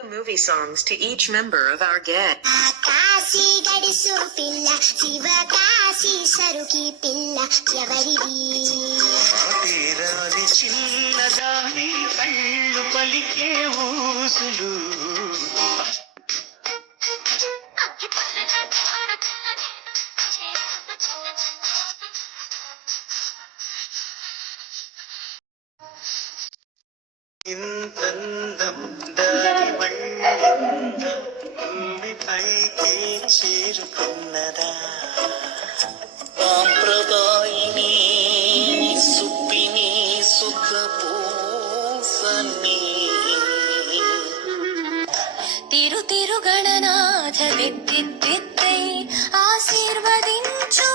movie songs to each member of our gang. ఆకాశీ గడిసు పిల్ల శివకాశి సరుకి పిల్ల ఎవరిది తీరాని చిన్నదాని కళ్ళు పలికే ఊసులు ఇంతందం దారి భూమిపైకి చేరుకున్నదా సాంప్రదాయిని సుప్పిని సుఖపూసని తిరు తిరు గణనాథ దిద్దిద్దై ఆశీర్వదించు